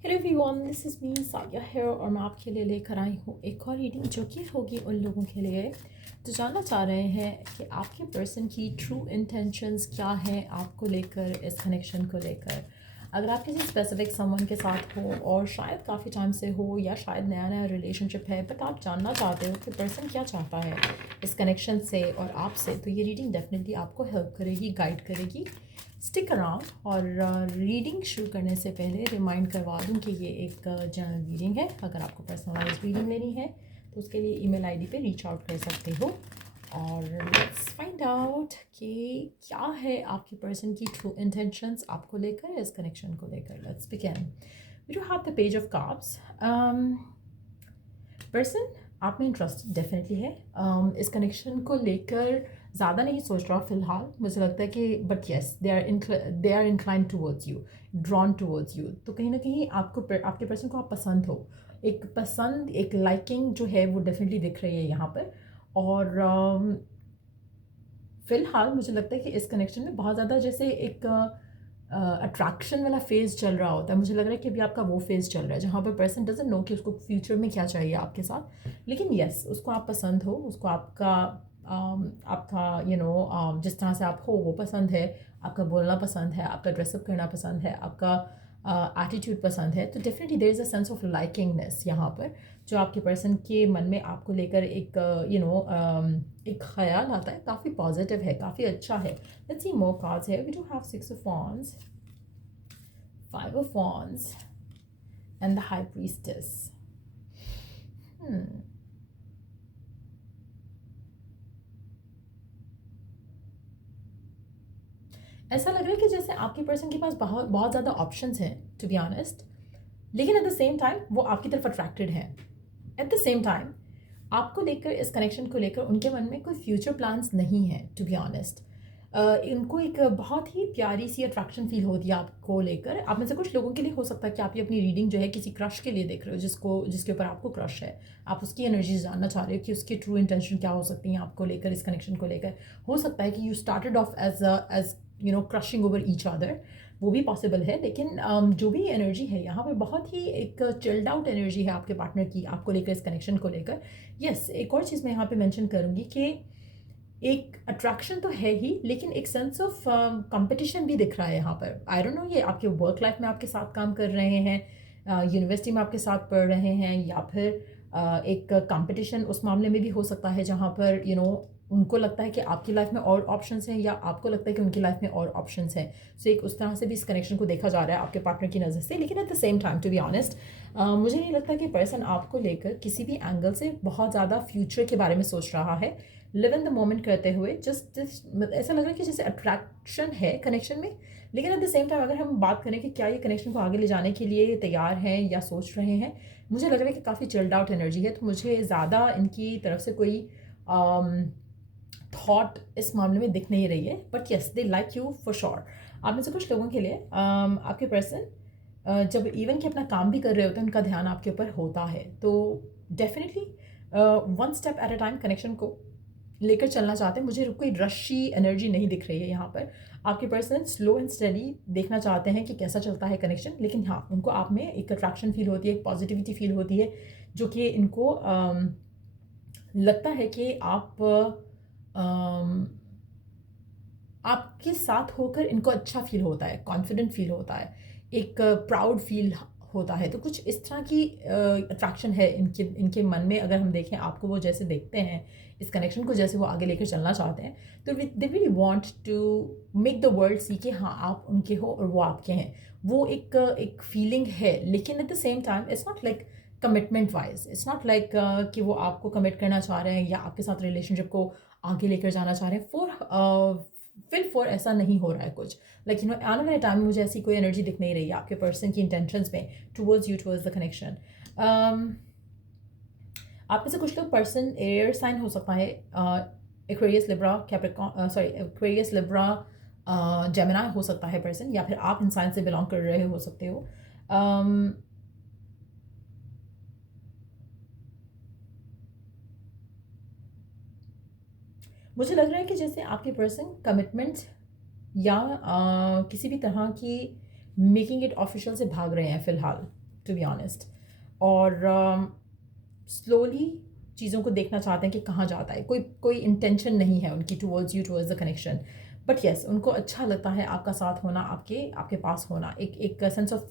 Hello everyone, this is me Sadia here और मैं आपके लिए लेकर आई हूँ एक और रीडिंग जो कि होगी उन लोगों के लिए जो जानना चाह रहे हैं कि आपके पर्सन की ट्रू इंटेंशंस क्या हैं आपको लेकर, इस कनेक्शन को लेकर। अगर आप किसी स्पेसिफिक समवन के साथ हो और शायद काफ़ी टाइम से हो या शायद नया नया रिलेशनशिप है बट आप जानना चाहते हो कि पर्सन क्या चाहता है इस कनेक्शन से और आपसे, तो ये रीडिंग डेफिनेटली आपको हेल्प करेगी, गाइड करेगी। Stick around. और रीडिंग शुरू करने से पहले रिमाइंड करवा दूं कि ये एक जनरल रीडिंग है। अगर आपको पर्सनलाइज रीडिंग लेनी है तो उसके लिए ईमेल आईडी पे रीच आउट कर सकते हो। और लेट्स फाइंड आउट कि क्या है आपकी पर्सन की ट्रू इंटेंशंस आपको लेकर, इस कनेक्शन को लेकर। Let's begin. We do have the page of cups. Person आप में इंटरेस्ट डेफिनेटली है, इस कनेक्शन को लेकर ज़्यादा नहीं सोच रहा फ़िलहाल। मुझे लगता है कि but yes they are incline towards you, drawn towards you. तो कहीं ना कहीं आपको आपके पर्सन को आप पसंद हो, एक पसंद, एक लाइकिंग जो है वो डेफिनेटली दिख रही है यहाँ पर। और फ़िलहाल मुझे लगता है कि इस कनेक्शन में बहुत ज़्यादा जैसे एक अट्रैक्शन वाला फेज़ चल रहा होता है। मुझे लग रहा है कि अभी आपका वो फेज़ चल रहा है जहाँ पर पर्सन डजंट नो कि उसको फ्यूचर में क्या चाहिए आपके साथ, लेकिन यस उसको आप पसंद हो, उसको आपका आपका जिस तरह से आप हो वो पसंद है, आपका बोलना पसंद है, आपका ड्रेसअप करना पसंद है, आपका एटीट्यूड पसंद है। तो definitely there is a sense of likingness यहाँ पर, जो आपके पर्सन के मन में आपको लेकर एक एक ख्याल आता है, काफ़ी पॉजिटिव है, काफ़ी अच्छा है। Let's see more cards here. We do have Six of Wands, Five of Wands, and the High Priestess. ऐसा लग रहा है कि जैसे आपके पर्सन के पास बहुत बहुत ज़्यादा ऑप्शंस हैं, टू बी ऑनेस्ट, लेकिन एट द सेम टाइम वो आपकी तरफ अट्रैक्टेड है। एट द सेम टाइम आपको लेकर, इस कनेक्शन को लेकर उनके मन में कोई फ्यूचर प्लान्स नहीं है, टू बी ऑनेस्ट। इनको एक बहुत ही प्यारी सी अट्रैक्शन फील होती है आपको लेकर। आप में से कुछ लोगों के लिए हो सकता है कि आप ये अपनी रीडिंग जो है किसी क्रश के लिए देख रहे हो, जिसके ऊपर आपको क्रश है। आप उसकी एनर्जी जानना चाह रहे हो कि उसकी ट्रू इंटेंशन क्या हो सकती हैं आपको लेकर, इस कनेक्शन को लेकर। हो सकता है कि you started off as crushing over each other, वो भी पॉसिबल है। लेकिन जो भी एनर्जी है यहाँ पर बहुत ही एक चिल्ड आउट एनर्जी है आपके पार्टनर की आपको लेकर, इस कनेक्शन को लेकर। यस, एक और चीज़ मैं यहाँ पे मेंशन करूँगी कि एक अट्रैक्शन तो है ही, लेकिन एक सेंस ऑफ कंपटीशन भी दिख रहा है यहाँ पर। आई डोंट नो, ये आपके वर्क लाइफ में आपके साथ काम कर रहे हैं, यूनिवर्सिटी में आपके साथ पढ़ रहे हैं, या फिर एक कंपटीशन उस मामले में भी हो सकता है जहाँ पर उनको लगता है कि आपकी लाइफ में और ऑप्शंस हैं या आपको लगता है कि उनकी लाइफ में और ऑप्शंस हैं। सो एक उस तरह से भी इस कनेक्शन को देखा जा रहा है आपके पार्टनर की नज़र से। लेकिन at the same time, to be honest, मुझे नहीं लगता कि पर्सन आपको लेकर किसी भी एंगल से बहुत ज़्यादा फ्यूचर के बारे में सोच रहा है। लिव इन द मोमेंट करते हुए जस्ट ऐसा लग रहा है कि जैसे अट्रैक्शन है कनेक्शन में, लेकिन एट द सेम टाइम अगर हम बात करें कि क्या ये कनेक्शन को आगे ले जाने के लिए तैयार हैं या सोच रहे हैं, मुझे लग रहा है कि काफ़ी चिल्ड आउट एनर्जी है। तो मुझे ज़्यादा इनकी तरफ से कोई थॉट इस मामले में दिख नहीं रही है। But yes, they like you for sure. आप में से कुछ लोगों के लिए आपके पर्सन जब इवन कि अपना काम भी कर रहे होते हैं, उनका ध्यान आपके ऊपर होता है। तो definitely one step at a time connection को लेकर चलना चाहते हैं। मुझे कोई रशी एनर्जी नहीं दिख रही है यहाँ पर। आपके पर्सन स्लो एंड स्टडी देखना चाहते हैं कि कैसा चलता है कनेक्शन, लेकिन हाँ, उनको आप में एक अट्रैक्शन फील होती है, एक पॉजिटिविटी फील होती है, जो कि इनको लगता है कि आपके साथ होकर इनको अच्छा फील होता है, कॉन्फिडेंट फील होता है, एक प्राउड फील होता है। तो कुछ इस तरह की अट्रैक्शन है इनके मन में। अगर हम देखें आपको, वो जैसे देखते हैं इस कनेक्शन को, जैसे वो आगे लेकर चलना चाहते हैं, तो they really want to make the world see कि हाँ, आप उनके हो और वो आपके हैं। वो एक फीलिंग है, लेकिन at the same time it's not like commitment wise, it's not like कि वो आपको कमिट करना चाह रहे हैं या आपके साथ रिलेशनशिप को आगे लेकर जाना चाह रहे हैं। फॉर ऐसा नहीं हो रहा है कुछ। लाइक आने वाले टाइम में मुझे ऐसी कोई एनर्जी दिख नहीं रही है आपके पर्सन की इंटेंशंस में towards you, towards the connection. आप में से कुछ लोग पर्सन एयर साइन हो सकता है, Aquarius, Libra, Capricorn, Aquarius, Libra, Gemini हो सकता है पर्सन, या फिर आप इंसान से बिलोंग कर रहे हो सकते हो। मुझे लग रहा है कि जैसे आपके पर्सन कमिटमेंट या किसी भी तरह की मेकिंग इट ऑफिशियल से भाग रहे हैं फ़िलहाल। To be honest. और स्लोली चीज़ों को देखना चाहते हैं कि कहाँ जाता है, कोई कोई इंटेंशन नहीं है उनकी towards you, towards the connection. But yes, उनको अच्छा लगता है आपका साथ होना, आपके आपके पास होना। एक एक सेंस ऑफ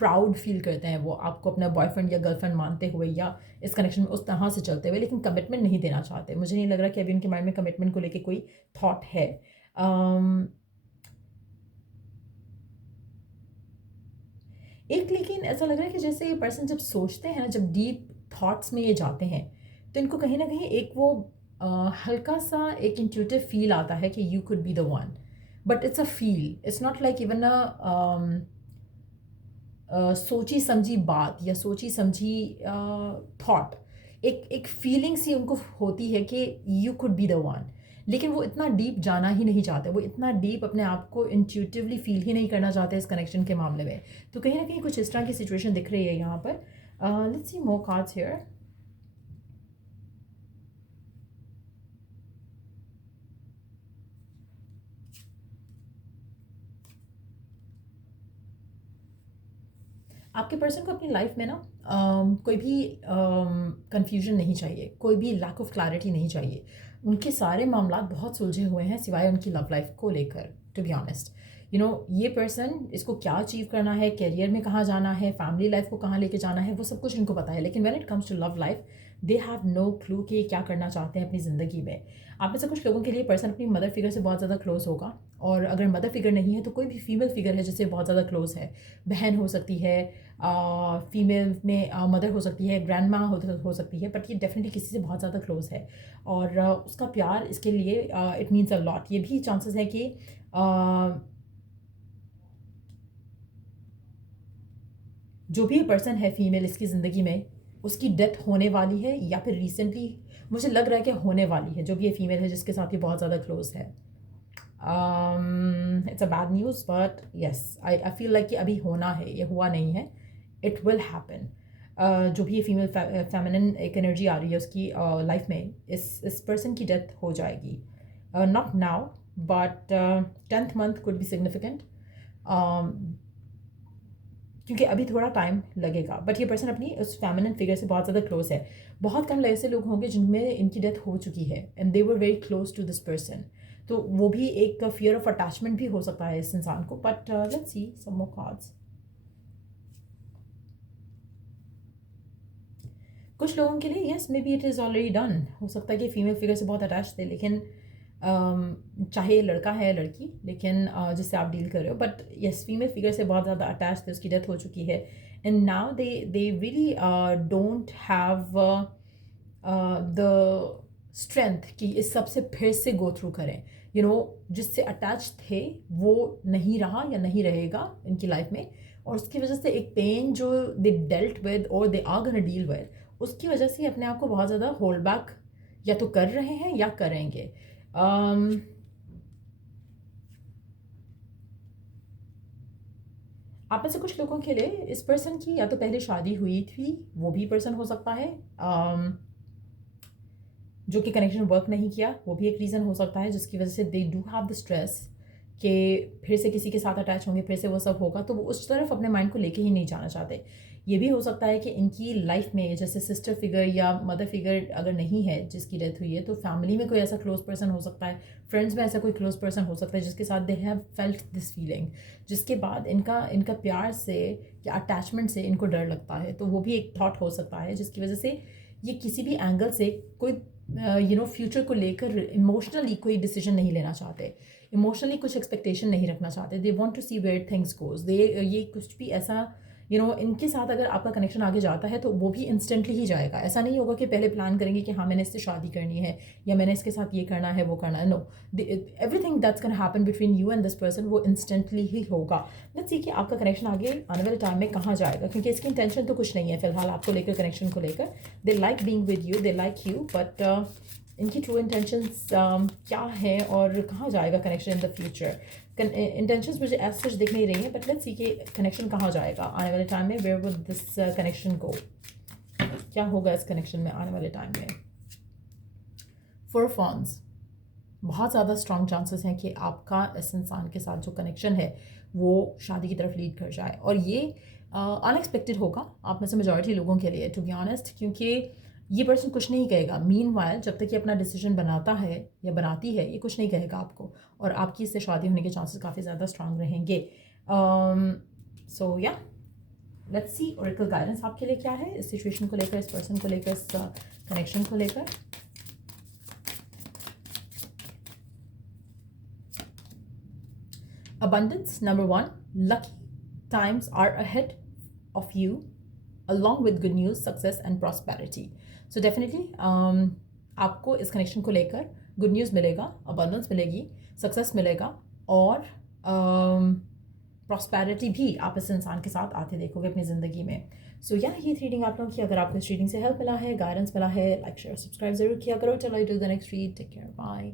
प्राउड फील करते हैं वो आपको अपना बॉयफ्रेंड या गर्लफ्रेंड मानते हुए, या इस कनेक्शन में उस तरह से चलते हुए, लेकिन कमिटमेंट नहीं देना चाहते। मुझे नहीं लग रहा कि अभी उनके माइंड में कमिटमेंट को लेके कोई थॉट है। एक लेकिन ऐसा लग रहा है कि जैसे ये पर्सन जब सोचते हैं ना, जब डीप थॉट्स में ये जाते हैं, तो इनको कहीं ना कहीं एक वो हल्का सा एक इंट्यूटिव फील आता है कि you could be the one. But it's a feel, it's not like even a सोची समझी बात या सोची समझी थॉट। एक एक फीलिंग सी उनको होती है कि you could be the one, लेकिन वो इतना डीप जाना ही नहीं चाहते, वो इतना डीप अपने आप को इंट्यूटिवली फील ही नहीं करना चाहते इस कनेक्शन के मामले में। तो कहीं ना कहीं कुछ इस तरह की सिचुएशन दिख रही है यहाँ पर। Let's see more cards here. आपके पर्सन को अपनी लाइफ में ना कोई भी कंफ्यूजन नहीं चाहिए, कोई भी लैक ऑफ क्लैरिटी नहीं चाहिए। उनके सारे मामला बहुत सुलझे हुए हैं सिवाय उनकी लव लाइफ को लेकर, to be honest. You know, ये पर्सन, इसको क्या अचीव करना है, करियर में कहाँ जाना है, फैमिली लाइफ को कहाँ लेके जाना है, वो सब कुछ इनको पता है। लेकिन when it comes to love life, they have no clue कि क्या करना चाहते हैं अपनी ज़िंदगी में। आप में से कुछ लोगों के लिए पर्सन अपनी मदर फिगर से बहुत ज़्यादा क्लोज होगा, और अगर मदर फिगर नहीं है तो कोई भी फीमेल फिगर है जिससे बहुत ज़्यादा क्लोज है। बहन हो सकती है, फीमेल में मदर हो सकती है, ग्रैंड माँ हो सकती है, बट ये डेफिनेटली किसी से बहुत ज़्यादा क्लोज है। और उसका प्यार इसके लिए इट मीन्स अ लॉट। ये भी चांसेस है कि जो भी पर्सन है फीमेल इसकी ज़िंदगी में, उसकी डेथ होने वाली है, या फिर रिसेंटली मुझे लग रहा है कि होने वाली है। जो भी ये फीमेल है जिसके साथ ये बहुत ज़्यादा क्लोज है, it's a bad news, but yes I feel like कि अभी होना है, ये हुआ नहीं है, इट विल हैपन। जो भी ये फीमेल फेमिनिन एक एनर्जी आ रही है उसकी लाइफ में, इस पर्सन की डेथ हो जाएगी। Not now, but 10th month could be significant, क्योंकि अभी थोड़ा टाइम लगेगा। बट ये पर्सन अपनी उस फेमिनिन फिगर से बहुत ज़्यादा क्लोज है। बहुत कम ऐसे लोग होंगे जिनमें इनकी डेथ हो चुकी है and they were very close to this person. तो वो भी एक फियर ऑफ अटैचमेंट भी हो सकता है इस इंसान को। But let's see some more cards. कुछ लोगों के लिए yes, maybe it is already done. हो सकता है कि फीमेल फिगर से बहुत अटैच थे, लेकिन चाहे लड़का है या लड़की, लेकिन जिससे आप डील कर रहे हो, बट यस, फीमेल फिगर से बहुत ज़्यादा अटैच थे, उसकी डेथ हो चुकी है। And now they really don't have the strength कि इस सब से फिर से गो थ्रू करें। यू नो, जिससे अटैच थे वो नहीं रहा या नहीं रहेगा इनकी लाइफ में, और उसकी वजह से एक पेन जो दे डेल्ट विद और they are gonna deal with, उसकी वजह से अपने आप को बहुत ज़्यादा होल्ड बैक या तो कर रहे हैं या करेंगे। आप में से कुछ लोगों के लिए इस पर्सन की या तो पहले शादी हुई थी, वो भी पर्सन हो सकता है, जो कि कनेक्शन वर्क नहीं किया, वो भी एक रीज़न हो सकता है जिसकी वजह से they do have the stress कि फिर से किसी के साथ अटैच होंगे, फिर से वो सब होगा, तो वो उस तरफ अपने माइंड को लेके ही नहीं जाना चाहते। ये भी हो सकता है कि इनकी लाइफ में जैसे सिस्टर फिगर या मदर फिगर अगर नहीं है जिसकी डेथ हुई है, तो फैमिली में कोई ऐसा क्लोज पर्सन हो सकता है, फ्रेंड्स में ऐसा कोई क्लोज पर्सन हो सकता है जिसके साथ they have felt this feeling, जिसके बाद इनका इनका प्यार से या अटैचमेंट से इनको डर लगता है। तो वो भी एक थॉट हो सकता है जिसकी वजह से ये किसी भी एंगल से कोई फ्यूचर को लेकर इमोशनली कोई डिसीजन नहीं लेना चाहते, इमोशनली कुछ एक्सपेक्टेशन नहीं रखना चाहते। They want to see where things goes. दे ये कुछ भी ऐसा इनके साथ अगर आपका कनेक्शन आगे जाता है तो वो भी इंस्टेंटली ही जाएगा। ऐसा नहीं होगा कि पहले प्लान करेंगे कि हाँ मैंने इससे शादी करनी है या मैंने इसके साथ ये करना है वो करना है। No, everything that's can happen between you and this person, वो इंस्टेंटली ही होगा। लेट्स सी कि आपका कनेक्शन आगे आने वाले टाइम में कहाँ जाएगा, क्योंकि इसकी इंटेंशन तो कुछ नहीं है फिलहाल आपको लेकर, कनेक्शन को लेकर। They like being with you, they like you, but इनकी ट्रू इंटेंशंस क्या है और कहाँ जाएगा connection in the future. Intentions मुझे एज सच दिख नहीं रही हैं, बट लेट्स सी कि कनेक्शन कहाँ जाएगा आने वाले टाइम में। वेयर वुड दिस कनेक्शन गो, क्या होगा इस कनेक्शन में आने वाले टाइम में। 4 फॉन्स, बहुत ज़्यादा स्ट्रॉन्ग चांसेस हैं कि आपका इस इंसान के साथ जो कनेक्शन है वो शादी की तरफ लीड कर जाए। और ये अनएक्सपेक्टेड होगा आप में से मेजॉरिटी लोगों के लिए, टू बी ऑनेस्ट, क्योंकि ये पर्सन कुछ नहीं कहेगा। मीनवाइल जब तक ये अपना डिसीजन बनाता है या बनाती है, ये कुछ नहीं कहेगा आपको, और आपकी इससे शादी होने के चांसेस काफ़ी ज़्यादा स्ट्रांग रहेंगे। सो या लेट्स सी ओरेकल गाइडेंस आपके लिए क्या है इस सिचुएशन को लेकर, इस पर्सन को लेकर, इस कनेक्शन को लेकर। Abundance, number 1. Lucky times are ahead of you along with good news, success and prosperity. So definitely आपको इस कनेक्शन को लेकर गुड न्यूज़ मिलेगा, अबंडेंस मिलेगी, सक्सेस मिलेगा, और प्रॉस्पेरिटी भी आप इस इंसान के साथ आते देखोगे अपनी ज़िंदगी में। सो या ये रीडिंग आप लोगों की, अगर आपको इस रीडिंग से हेल्प मिला है, गाइडेंस मिला है, लाइक शेयर सब्सक्राइब जरूर किया करो। चलो, do the next read, take care, bye.